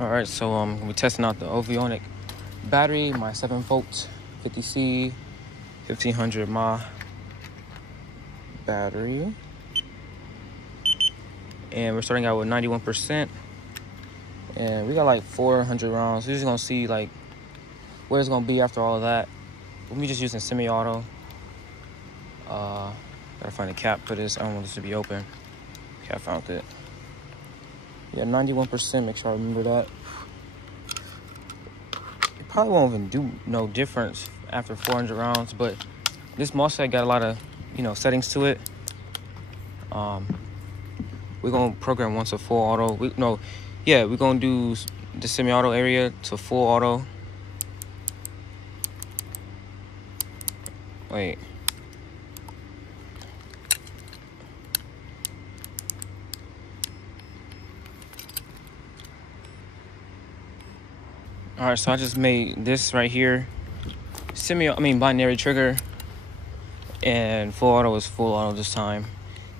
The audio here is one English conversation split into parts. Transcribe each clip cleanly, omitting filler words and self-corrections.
All right, so we're testing out the Ovonic battery, my 7-volt 50C 1500 mAh battery, and we're starting out with 91%, and we got like 400 rounds. We're just gonna see like where it's gonna be after all of that. We're just using semi-auto. Gotta find a cap for this. I don't want this to be open. Okay, I found it. Yeah, 91%. Make sure I remember that. It probably won't even do no difference after 400 rounds, but this MOSFET got a lot of, settings to it. We're gonna program once a full auto. We're gonna do the semi-auto area to full auto. Wait. All right, so I just made this right here binary trigger, and full auto is full auto this time.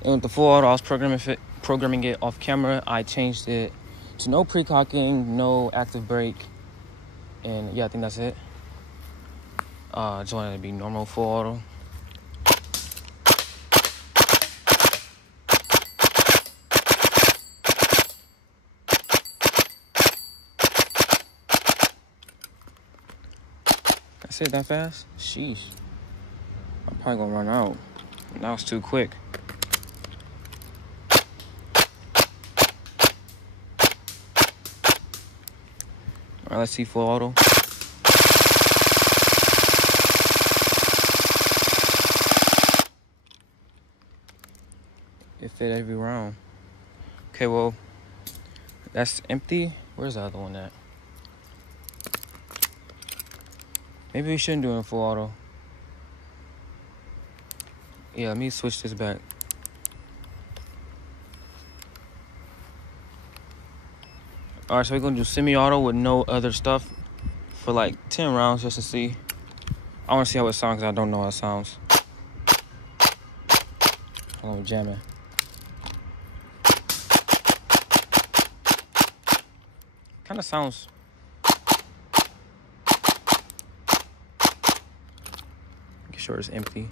And with the full auto, I was programming it off camera. I changed it to no pre-cocking, no active brake, and yeah, I think that's it. Just wanted it to be normal full auto. That's it, that fast? Sheesh. I'm probably gonna run out. That was too quick. All right, let's see full auto. It fit every round. Okay, well, that's empty. Where's the other one at? Maybe we shouldn't do it in full auto. Yeah, let me switch this back. All right, so we're gonna do semi-auto with no other stuff for like 10 rounds just to see. I wanna see how it sounds because I don't know how it sounds. Hold on, jamming. Kinda sounds. Make sure it's empty.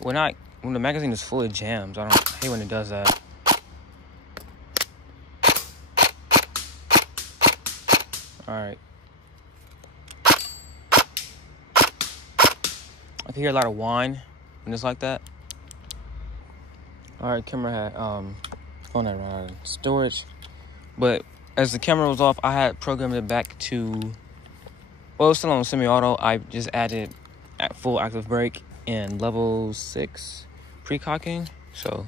When the magazine is full of jams, I hate when it does that. All right. I can hear a lot of whine when it's like that. All right, camera had phone had run out of storage, but as the camera was off, I had programmed it back to. Well, it's still on semi-auto. I just added full active brake and level 6 pre-cocking. So.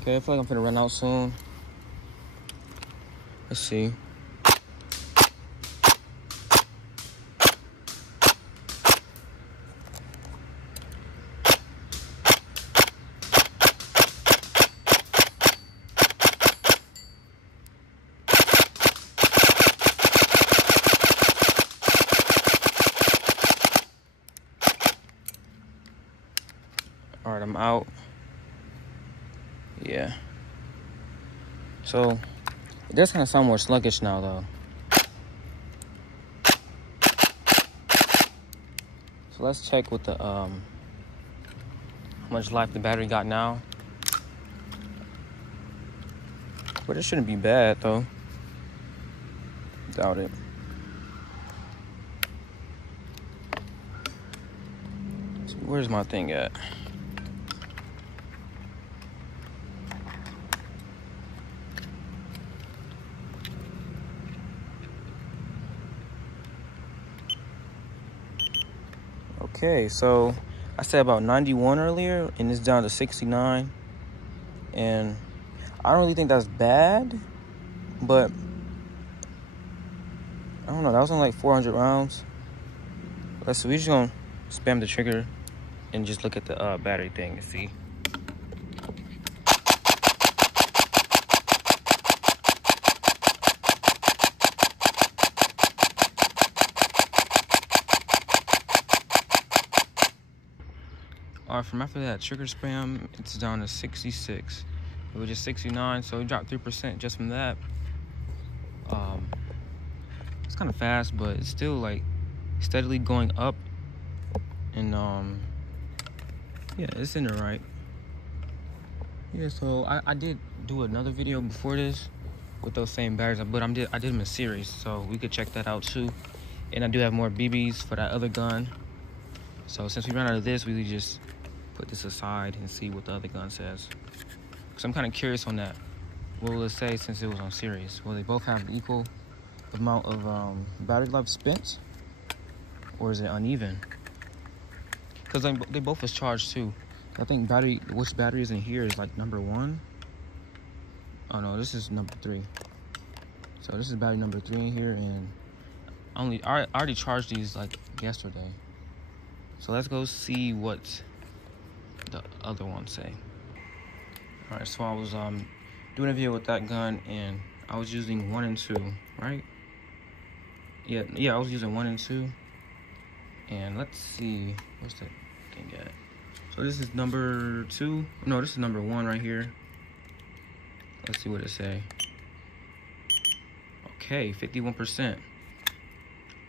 Okay, I feel like I'm finna run out soon. Let's see. All right, I'm out. Yeah. So it does kind of sound more sluggish now, though. So let's check with the how much life the battery got now. But it shouldn't be bad though. Doubt it. So where's my thing at? Okay, so I said about 91 earlier, and it's down to 69. And I don't really think that's bad, but I don't know. That was only like 400 rounds. Let's see. We're just gonna spam the trigger and just look at the battery thing and see. Alright, from after that trigger spam, it's down to 66. It was just 69, so it dropped 3% just from that. It's kind of fast, but it's still like steadily going up. And yeah, it's in the right. Yeah, so I did do another video before this with those same batteries, but I did them in series, so we could check that out too. And I do have more BBs for that other gun. So since we ran out of this, we just put this aside and see what the other gun says. Because I'm kind of curious on that. What will it say since it was on series? Will they both have an equal amount of battery life spent? Or is it uneven? Because they both was charged too. I think which battery is in here is like number 1. Oh no, this is number 3. So this is battery number 3 in here, and I already charged these like yesterday. So let's go see what the other ones say. All right, so I was doing a video with that gun, and I was using 1 and 2, right? Yeah, I was using 1 and 2. And let's see, what's that thing at? So this is number 2. No, this is number 1 right here. Let's see what it say. Okay, 51%. Let's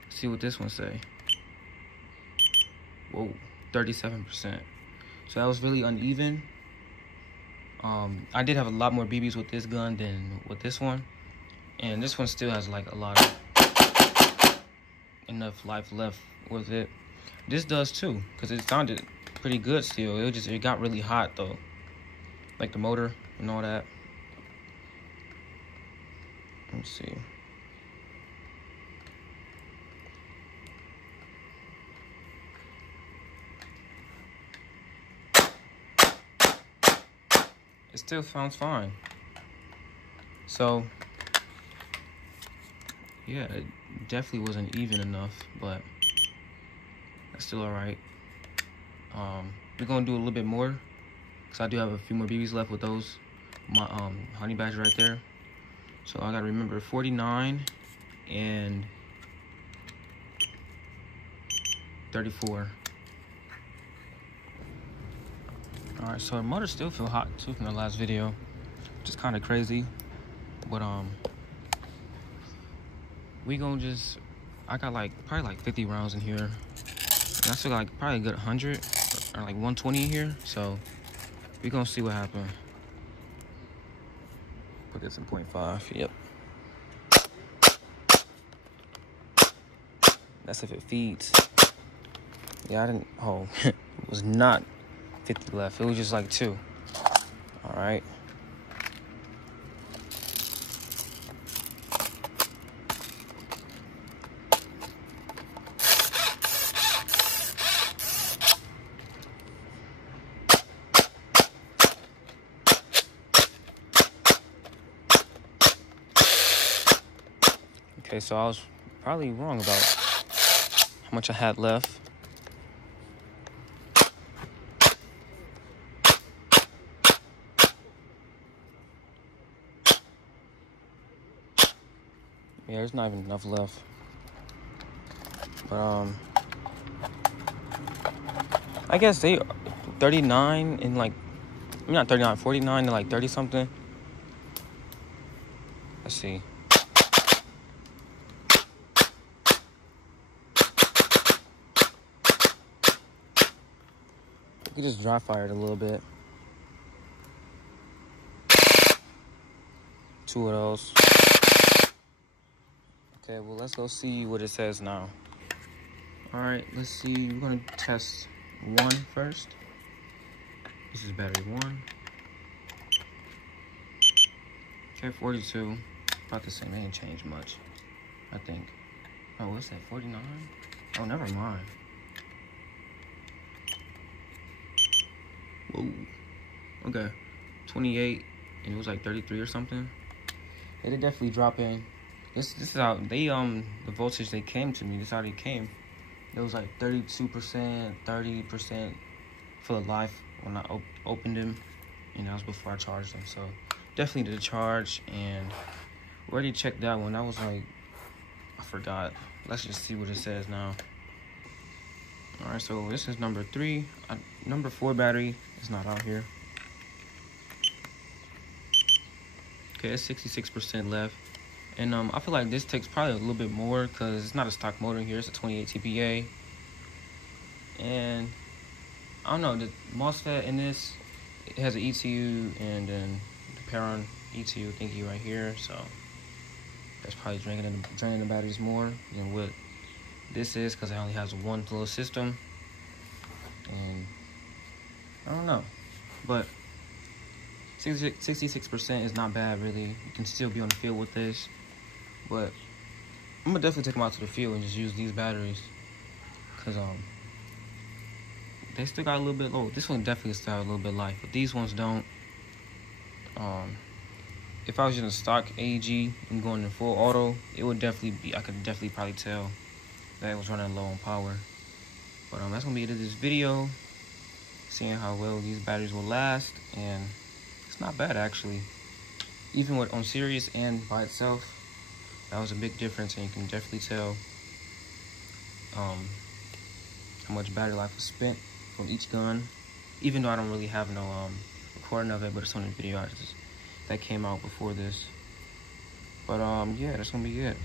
see what this one say. Whoa, 37%. So that was really uneven. I did have a lot more BBs with this gun than with this one. And this one still has like a lot of enough life left with it. This does too, because it sounded pretty good still. It got really hot though. Like the motor and all that. Let's see. It still sounds fine. So, yeah, it definitely wasn't even enough, but that's still alright. We're gonna do a little bit more, because I do have a few more BBs left with those, my honey badger right there. So I gotta remember 49 and 34. Alright, so the motor still feel hot too from the last video, which is kind of crazy. But we gonna just, I got like probably like 50 rounds in here, and I still got like probably a good 100 or like 120 in here. So we gonna see what happens. Put this in 0.5. Yep. That's if it feeds. Yeah, I didn't. Oh, it was not 50 left. It was just like 2. All right. Okay, so I was probably wrong about how much I had left. Yeah, there's not even enough left. But I guess they 39 and like, not 39, 49 and like 30 something. Let's see. You can just dry fire it a little bit. 2 of those. Okay, well, let's go see what it says now. All right, let's see. We're gonna test 1 first. This is battery 1. Okay, 42. About the same. They ain't changed much, I think. Oh, what's that? 49? Oh, never mind. Whoa. Okay, 28, and it was like 33 or something. Yeah, they definitely drop in. This is how they the voltage they came to me. This is how they came. It was like 32%, 30% for the life when I opened them, and that was before I charged them. So definitely did a charge, and we already checked that one. That was like, I forgot. Let's just see what it says now. All right, so this is number 3. Number 4 battery is not out here. Okay, it's 66% left. And I feel like this takes probably a little bit more because it's not a stock motor here. It's a 28 TPA. And I don't know, the MOSFET in this, it has an ECU and then the parent ECU thingy right here. So that's probably draining the batteries more than what this is because it only has one little system. And I don't know, but 66% is not bad, really. You can still be on the field with this. But I'm gonna definitely take them out to the field and just use these batteries, cause they still got a little bit low. This one definitely still have a little bit life, but these ones don't. If I was using a stock AG and going in full auto, it would definitely be. I could definitely probably tell that it was running low on power. But that's gonna be it of this video. Seeing how well these batteries will last, and it's not bad actually. Even with on series and by itself. That was a big difference, and you can definitely tell how much battery life was spent from each gun. Even though I don't really have no recording of it, but it's on the video that came out before this. But yeah, that's gonna be it.